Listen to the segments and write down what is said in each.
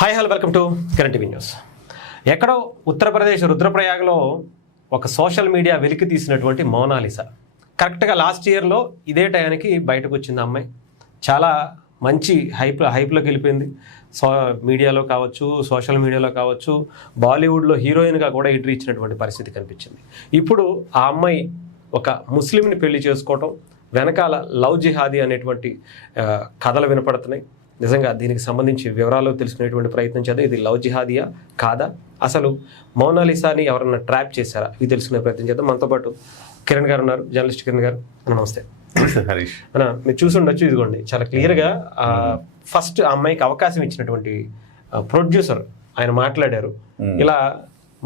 Hi hello welcome to Kiran TV news. ఎక్కడో ఉత్తరప్రదేశ్ రుద్రప్రయాగ్లో ఒక social media వెలికి తీసినటువంటి మోనాలిసా కరెక్ట్గా లాస్ట్ ఇయర్లో ఇదే టయానికి బయటకు వచ్చింది. అమ్మాయి చాలా మంచి హైప్లోకి వెళ్ళిపోయింది. మీడియాలో కావచ్చు, సోషల్ మీడియాలో కావచ్చు, బాలీవుడ్లో హీరోయిన్గా కూడా ఎంట్రీ ఇచ్చినటువంటి పరిస్థితి కనిపించింది. ఇప్పుడు ఆ అమ్మాయి ఒక ముస్లింని పెళ్లి చేసుకోవటం వెనకాల లవ్ జిహాదీ అనేటువంటి కథలు వినపడుతున్నాయి. నిజంగా దీనికి సంబంధించి వివరాలు తెలుసుకునేటువంటి ప్రయత్నం చేద్దాం. ఇది లవ్ జిహాదియా కాదా, అసలు మోనాలిసాని ఎవరన్నా ట్రాప్ చేశారా, ఇది తెలుసుకునే ప్రయత్నం చేద్దాం. మనతో పాటు కిరణ్ గారు ఉన్నారు, జర్నలిస్ట్ కిరణ్ గారు. నమస్తే హరీష్. మీరు చూసి ఉండొచ్చు, ఇదిగోండి చాలా క్లియర్గా ఫస్ట్ ఆ అమ్మాయికి అవకాశం ఇచ్చినటువంటి ప్రొడ్యూసర్ ఆయన మాట్లాడారు. ఇలా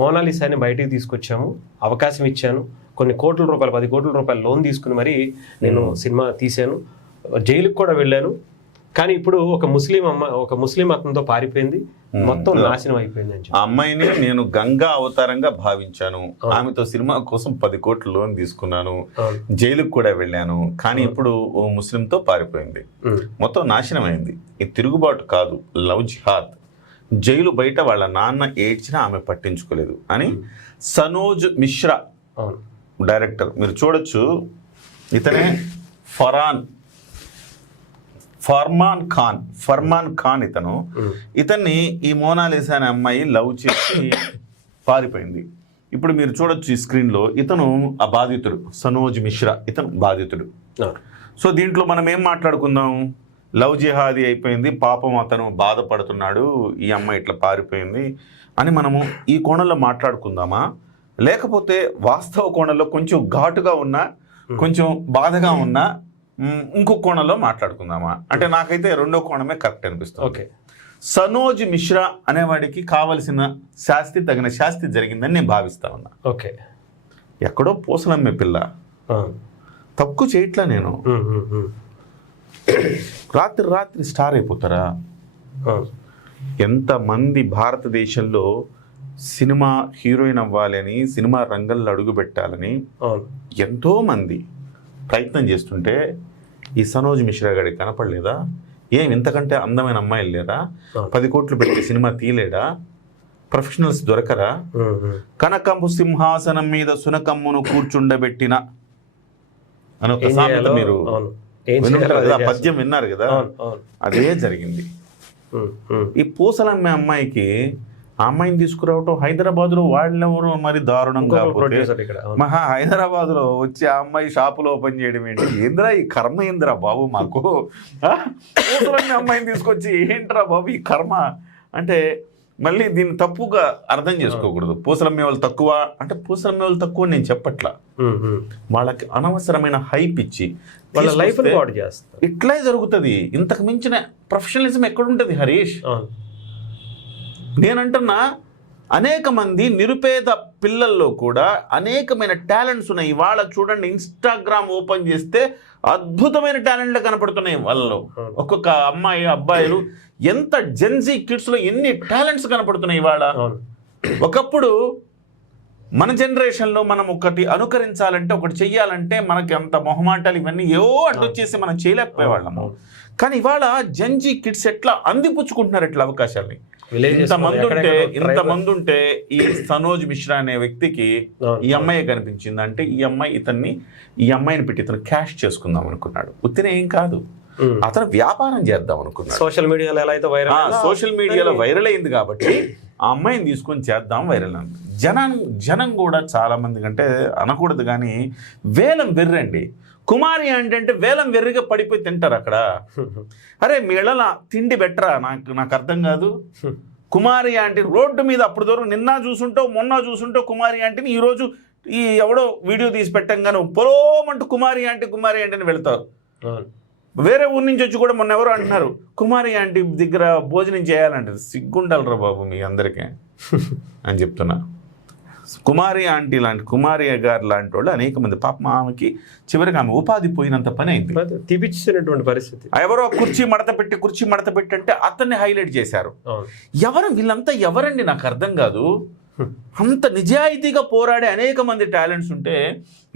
మోనాలిసాని బయటికి తీసుకొచ్చాము, అవకాశం ఇచ్చాను, కొన్ని కోట్ల రూపాయలు 10 కోట్ల రూపాయలు లోన్ తీసుకుని మరి నేను సినిమా తీశాను, జైలుకి కూడా వెళ్ళాను, కానీ ఇప్పుడు ఒక ముస్లిం అతనితో పారిపోయింది, మొత్తం నాశనం అయిపోయింది అని. ఆ అమ్మాయిని నేను గంగా అవతారంగా భావించాను, ఆమెతో సినిమా కోసం 10 కోట్లు లోన్ తీసుకున్నాను, జైలుకు కూడా వెళ్ళాను, కానీ ఇప్పుడు ఓ ముస్లింతో పారిపోయింది, మొత్తం నాశనం అయింది. ఇది తిరుగుబాటు కాదు, లవ్ జిహాద్. జైలు బయట వాళ్ళ నాన్న ఏడ్చినా ఆమె పట్టించుకోలేదు అని సనోజ్ మిశ్రా డైరెక్టర్, మీరు చూడొచ్చు, ఇతనే ఫర్మాన్ ఖాన్ ఇతన్ని ఈ మోనాలిసా అనే అమ్మాయి లవ్ చేసి పారిపోయింది. ఇప్పుడు మీరు చూడొచ్చు ఈ స్క్రీన్లో, ఇతను ఆ బాధితుడు, సనోజ్ మిశ్రా, ఇతను బాధితుడు. సో దీంట్లో మనం ఏం మాట్లాడుకుందాం, లవ్ జిహాదీ అయిపోయింది, పాపం అతను బాధపడుతున్నాడు, ఈ అమ్మాయి ఇట్లా పారిపోయింది అని మనము ఈ కోణంలో మాట్లాడుకుందామా, లేకపోతే వాస్తవ కోణంలో కొంచెం ఘాటుగా ఉన్నా, కొంచెం బాధగా ఉన్నా ఇంకో కోణంలో మాట్లాడుకుందామా? అంటే నాకైతే రెండో కోణమే కరెక్ట్ అనిపిస్తుంది. ఓకే, సనోజ్ మిశ్రా అనేవాడికి కావలసిన శాస్తి, తగిన శాస్తి జరిగిందని నేను భావిస్తా ఉన్నా. ఓకే, ఎక్కడో పూసలమ్మే పిల్ల, తక్కువ చేయట్లా నేను. రాత్రి స్టార్ అయిపోతారా? ఎంతమంది భారతదేశంలో సినిమా హీరోయిన్ అవ్వాలని, సినిమా రంగంలో అడుగు పెట్టాలని ఎంతోమంది ప్రయత్నం చేస్తుంటే ఈ సనోజ్ మిశ్రా గారికి కనపడలేదా? ఏం ఇంతకంటే అందమైన అమ్మాయిలు లేరా? 10 కోట్లు పెట్టి సినిమా తీయలేడా? ప్రొఫెషనల్స్ దొరకరా? కనకంబు సింహాసనం మీద సునకమ్మును కూర్చుండబెట్టిన అని ఒక సామెత మీరు పద్యం విన్నారు కదా, అదే జరిగింది. ఈ పూసలమ్మే అమ్మాయికి ఆ అమ్మాయిని తీసుకురావటం, హైదరాబాద్లో వాళ్ళెవరు మరి దారుణంగా హైదరాబాద్లో వచ్చి ఆ అమ్మాయి షాపులో ఓపెన్ చేయడం ఏంటి? ఏంద్రా ఈ కర్మ, ఏంద్రా బాబు మాకు అమ్మాయిని తీసుకొచ్చి ఏంట్రా బాబు ఈ కర్మ అంటే, మళ్ళీ దీన్ని తప్పుగా అర్థం చేసుకోకూడదు. పూసలమ్మే వాళ్ళు తక్కువ అంటే పూసలమ్మే వాళ్ళు తక్కువ నేను చెప్పట్లా, వాళ్ళకి అనవసరమైన హైప్ ఇచ్చి వాళ్ళ లైఫ్ ఇట్లే జరుగుతుంది. ఇంతకు మించిన ప్రొఫెషనలిజం ఎక్కడుంటుంది హరీష్? నేనంటున్నా, అనేక మంది నిరుపేద పిల్లల్లో కూడా అనేకమైన టాలెంట్స్ ఉన్నాయి. ఇవాళ చూడండి, ఇన్స్టాగ్రామ్ ఓపెన్ చేస్తే అద్భుతమైన టాలెంట్లు కనపడుతున్నాయి వాళ్ళలో. ఒక్కొక్క అమ్మాయి, అబ్బాయిలు, ఎంత జెన్జీ కిడ్స్లో ఎన్ని టాలెంట్స్ కనపడుతున్నాయి ఇవాళ. ఒకప్పుడు మన జనరేషన్లో మనం ఒకటి అనుకరించాలంటే, ఒకటి చెయ్యాలంటే మనకి అంత మొహమాటాలు ఇవన్నీ ఏవో అడ్డొచ్చేసి మనం చేయలేకపోయేవాళ్ళము. కానీ ఇవాళ జెన్జీ కిడ్స్ ఎట్లా అందిపుచ్చుకుంటున్నారు ఎట్లా అవకాశాలని. ఇంతమంది ఉంటే ఈ సనోజ్ మిశ్రా అనే వ్యక్తికి ఈ అమ్మాయి కనిపించింది అంటే, ఈ అమ్మాయిని పెట్టి ఇతను క్యాష్ చేసుకుందాం అనుకున్నాడు. ఉత్తినే ఏం కాదు, అతను వ్యాపారం చేద్దాం అనుకున్నాడు. సోషల్ మీడియాలో ఎలా అయితే సోషల్ మీడియాలో వైరల్ అయింది కాబట్టి ఆ అమ్మాయిని తీసుకొని చేద్దాం వైరల్ అని జనం కూడా చాలా మంది, అంటే అనకూడదు కానీ వేలం వెర్రండి. కుమారి అంటే వేలం వెర్రిగా పడిపోయి తింటారు అక్కడ. అరే మీళ్ళ తిండి బెటరా? నాకు అర్థం కాదు. కుమారి ఆంటీ రోడ్డు మీద అప్పుడు దూరం నిన్న చూసుంటావు, మొన్న చూసుంటావు కుమారి ఆంటీని. ఈరోజు ఈ ఎవడో వీడియో తీసి పెట్టంగాను పొలోమంటూ కుమారి ఆంటీని వెళ్తారు. వేరే ఊరి నుంచి వచ్చి కూడా మొన్న ఎవరో అంటున్నారు కుమారి ఆంటీ దగ్గర భోజనం చేయాలంటారు. సిగ్గుండాలరా బాబు మీ అందరికీ అని చెప్తున్నా. కుమారి ఆంటీ లాంటి, కుమారి గారు లాంటి వాళ్ళు అనేక మంది, పాపం ఆమెకి చివరికి ఆమె ఉపాధి పోయినంత పని అయింది, తీపిచ్చినటువంటి పరిస్థితి. ఎవరో కుర్చీ మడత పెట్టి అంటే అతన్ని హైలైట్ చేశారు. వీళ్ళంతా ఎవరండి నాకు అర్థం కాదు. అంత నిజాయితీగా పోరాడే అనేక మంది టాలెంట్స్ ఉంటే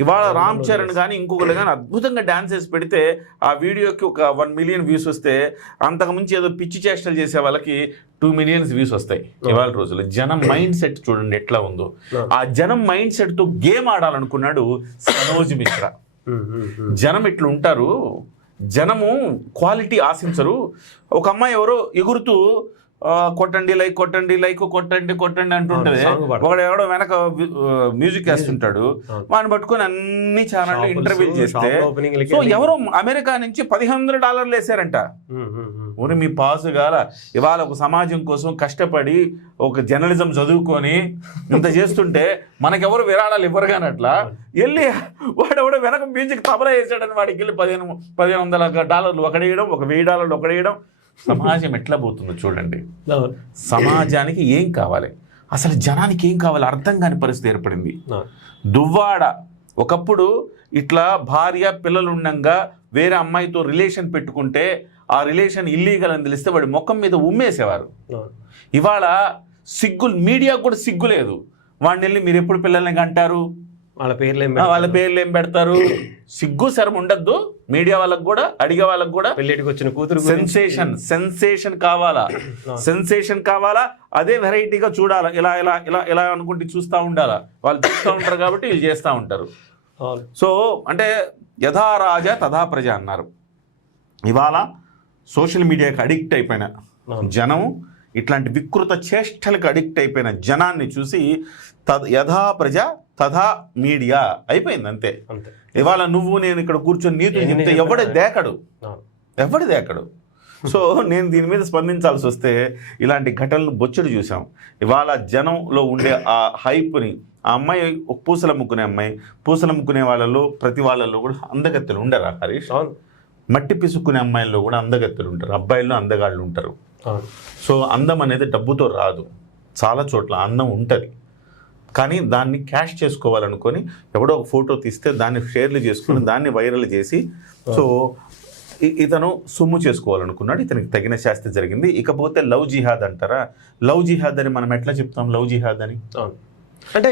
ఇవాళ రామ్ చరణ్ కానీ ఇంకొకరు కానీ అద్భుతంగా డాన్సెస్ పెడితే ఆ వీడియోకి ఒక 1 మిలియన్ వ్యూస్ వస్తే అంతకుమించి ఏదో పిచ్చి చేష్టలు చేసే వాళ్ళకి 2 మిలియన్స్ వ్యూస్ వస్తాయి ఇవాళ రోజుల్లో. జనం మైండ్ సెట్ చూడండి ఎట్లా ఉందో. ఆ జనం మైండ్ సెట్తో గేమ్ ఆడాలనుకున్నాడు సనోజ్ మిశ్రా. జనం ఇట్లా ఉంటారు, జనము క్వాలిటీ ఆశించరు. ఒక అమ్మాయి ఎవరో ఎగురుతూ కొట్టండి లైక్ కొట్టండి లైక్ కొట్టండి కొట్టండి అంటుంటది, ఒకడు ఎవడో వెనక మ్యూజిక్ వేస్తుంటాడు, వాడిని పట్టుకొని అన్ని ఛానళ్ళు ఇంటర్వ్యూ చేస్తే సో ఎవరో అమెరికా నుంచి $1,500 వేసారంట. ఊరి మీ పాసు గాల ఇవాళ ఒక సమాజం కోసం కష్టపడి ఒక జర్నలిజం చదువుకొని ఇంత చేస్తుంటే మనకెవరు విరాళాలు ఇవ్వరు కానీ అట్లా వెళ్ళి వాడెవడో వెనక మ్యూజిక్ తబలా వేసాడని వాడికి వెళ్ళి $1,500 ఒకడేయడం, ఒక $1,000 ఒకడేయడం. సమాజం ఎట్లా పోతుందో చూడండి. సమాజానికి ఏం కావాలి, అసలు జనానికి ఏం కావాలి అర్థం కాని పరిస్థితి ఏర్పడింది. దువ్వాడ ఒకప్పుడు ఇట్లా భార్య పిల్లలు ఉండంగా వేరే అమ్మాయితో రిలేషన్ పెట్టుకుంటే ఆ రిలేషన్ ఇల్లీగల్ అని తెలిస్తే వాడి ముఖం మీద ఉమ్మేసేవారు. ఇవాళ సిగ్గులు, మీడియా కూడా సిగ్గు లేదు. వాడిని వెళ్ళి మీరు ఎప్పుడు పిల్లల్ని కంటారు, వాళ్ళ పేర్లు ఏం పెడతారు, సిగ్గు శరం ఉండద్దు మీడియా వాళ్ళకు కూడా, అడిగే వాళ్ళకు కూడా. పెళ్ళిటికి వచ్చిన కూతురు సెన్సేషన్ కావాలా, సెన్సేషన్ కావాలా, అదే వెరైటీగా చూడాలా, ఇలా ఇలా ఇలా ఇలా అనుకుంటే చూస్తూ ఉండాలా. వాళ్ళు చూస్తూ ఉంటారు కాబట్టి వీళ్ళు చేస్తూ ఉంటారు. సో అంటే యథా రాజా తథా ప్రజ అన్నారు. ఇవాళ సోషల్ మీడియాకి అడిక్ట్ అయిపోయిన జనం, ఇట్లాంటి వికృత చేష్టలకు అడిక్ట్ అయిపోయిన జనాన్ని చూసి యథా ప్రజ తథా మీడియా అయిపోయింది అంతే. ఇవాళ నువ్వు నేను ఇక్కడ కూర్చొని నీతులు చెప్తే ఎవడే దేకడు. సో నేను దీని మీద స్పందించాల్సి వస్తే ఇలాంటి ఘటనలు బొచ్చడు చూసాం. ఇవాళ జనంలో ఉండే ఆ హైప్ని, ఆ అమ్మాయి పూసలమ్ముకునే అమ్మాయి, పూసలమ్ముకునే వాళ్ళలో ప్రతి వాళ్ళల్లో కూడా అందగత్తెలు ఉండరా హరీష్? మట్టి పిసుక్కునే అమ్మాయిల్లో కూడా అందగత్తెలు ఉంటారు, అబ్బాయిల్లో అందగాళ్ళు ఉంటారు. సో అందం అనేది డబ్బుతో రాదు, చాలా చోట్ల అందం ఉంటుంది. కానీ దాన్ని క్యాష్ చేసుకోవాలనుకొని ఎవడో ఒక ఫోటో తీస్తే దాన్ని షేర్లు చేసుకుని దాన్ని వైరల్ చేసి సో ఇతను సొమ్ము చేసుకోవాలనుకున్నాడు. ఇతనికి తగిన శాస్తి జరిగింది. ఇకపోతే లవ్ జిహాద్ అంటారా, లవ్ జిహాద్ అని మనం ఎట్లా చెప్తాం లవ్ జిహాద్ అని? అంటే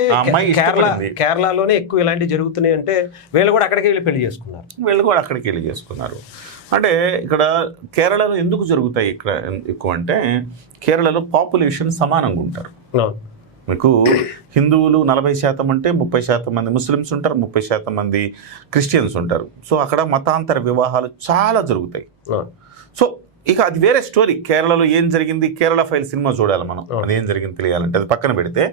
కేరళలోనే ఎక్కువ ఇలాంటివి జరుగుతున్నాయి. అంటే వీళ్ళు కూడా అక్కడికి వెళ్ళి పెళ్లి చేసుకున్నారు. అంటే ఇక్కడ కేరళలో ఎందుకు జరుగుతాయి ఇక్కడ ఎక్కువ అంటే, కేరళలో పాపులేషన్ సమానంగా ఉంటారు. మీకు హిందువులు 40% అంటే 30% మంది ముస్లిమ్స్ ఉంటారు, 30% మంది క్రిస్టియన్స్ ఉంటారు. సో అక్కడ మతాంతర వివాహాలు చాలా జరుగుతాయి. సో ఇక అది వేరే స్టోరీ. కేరళలో ఏం జరిగింది, కేరళ ఫైల్ సినిమా చూడాలి మనం, అది ఏం జరిగింది తెలియాలంటే. అది పక్కన పెడితే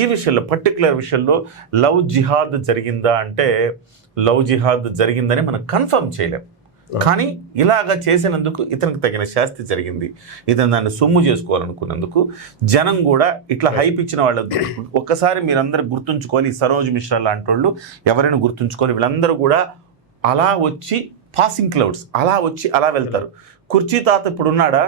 ఈ విషయంలో పర్టికులర్ విషయంలో లవ్ జిహాద్ జరిగిందా అంటే లవ్ జిహాద్ జరిగిందని మనం కన్ఫర్మ్ చేయలేం. కానీ ఇలాగా చేసినందుకు ఇతనికి తగిన శాస్తి జరిగింది. ఇతను దాన్ని సొమ్ము చేసుకోవాలనుకున్నందుకు జనం కూడా ఇట్లా హైప్ ఇచ్చిన వాళ్ళు ఒక్కసారి మీరందరూ గుర్తుంచుకోవాలి. సరోజ్ మిశ్రా లాంటి వాళ్ళు ఎవరైనా గుర్తుంచుకోవాలి. వీళ్ళందరూ కూడా అలా వచ్చి పాసింగ్ క్లౌడ్స్ అలా వచ్చి అలా వెళ్తారు. కుర్చీ తాత ఇప్పుడు ఉన్నాడా,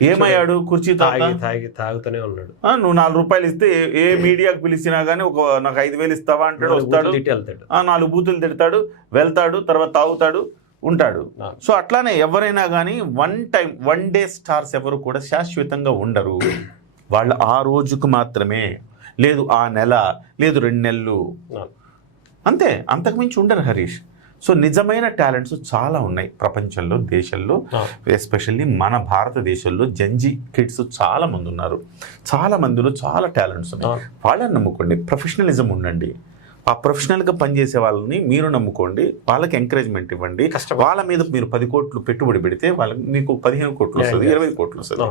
ఏమయ్యాడు? కుర్చీ తాగుతూనే ఉన్నాడు. నువ్వు ₹4 ఇస్తే ఏ మీడియాకు పిలిచినా కానీ నాకు 5,000 ఇస్తావా అంటాడు, వస్తాడు, 4 బూతులు తిడతాడు, వెళ్తాడు, తర్వాత తాగుతాడు, ఉంటాడు. సో అట్లానే ఎవరైనా కానీ వన్ డే స్టార్స్ ఎవరు కూడా శాశ్వతంగా ఉండరు. వాళ్ళు ఆ రోజుకు మాత్రమే, లేదు ఆ నెల, లేదు 2 నెలలు, అంతే, అంతకుమించి ఉండరు హరీష్. సో నిజమైన టాలెంట్స్ చాలా ఉన్నాయి ప్రపంచంలో, దేశంలో, ఎస్పెషల్లీ మన భారతదేశంలో జంజీ కిడ్స్ చాలా మంది ఉన్నారు. చాలా మందిలో చాలా టాలెంట్స్ ఉన్నాయి. వాళ్ళని నమ్ముకోండి, ప్రొఫెషనలిజం ఉండండి. ఆ ప్రొఫెషనల్గా పనిచేసే వాళ్ళని మీరు నమ్ముకోండి, వాళ్ళకి ఎంకరేజ్మెంట్ ఇవ్వండి. వాళ్ళ మీద మీరు 10 కోట్లు పెట్టుబడి పెడితే వాళ్ళకి మీకు 15 కోట్లు వస్తుంది, 20 కోట్లు వస్తుంది.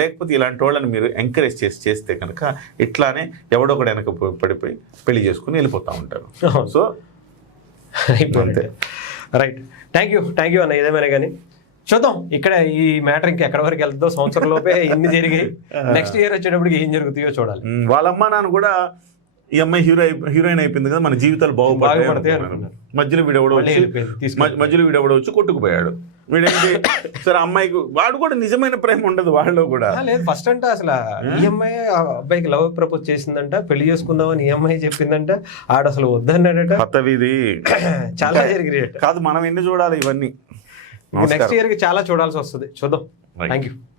లేకపోతే ఇలాంటి వాళ్ళని మీరు ఎంకరేజ్ చేస్తే కనుక ఇట్లానే ఎవడో ఒకటి వెనక పడిపోయి పెళ్లి చేసుకుని వెళ్ళిపోతూ ఉంటారు. సో అంతే. రైట్, థ్యాంక్ యూ అన్న. ఏదేమైనా కానీ చూద్దాం ఇక్కడ ఈ మ్యాటర్ ఇంకా ఎక్కడి వరకు వెళ్తుందో. సంవత్సరం లోపే ఇన్ని జరిగి నెక్స్ట్ ఇయర్ వచ్చేటప్పటికి ఏం జరుగుతాయో చూడాలి. వాళ్ళ అమ్మ నాన్న కూడా ఈ అమ్మాయి హీరోయిన్ అయిపోయింది కదా, మన జీవితాలు బాగుపడతాయి. మధ్యలో వీడెవడో వచ్చి కొట్టుకుపోయాడు. వీడేంటి సరే అమ్మాయికి వాడు కూడా నిజమైన ప్రేమ ఉండదు వాళ్ళు కూడా. లేదు, ఫస్ట్ అంటే అసలు ఈ అమ్మాయి అబ్బాయికి లవ్ ప్రపోజ్ చేసిందంట, పెళ్లి చేసుకుందామని ఈ అమ్మాయి చెప్పిందంట, ఆడ అసలు వద్దన్నాడట. ఇది చాలా జరిగి కాదు, మనం ఎన్ని చూడాలి ఇవన్నీ. నెక్స్ట్ ఇయర్ కి చాలా చూడాల్సి వస్తుంది. చూద్దాం. Thank you.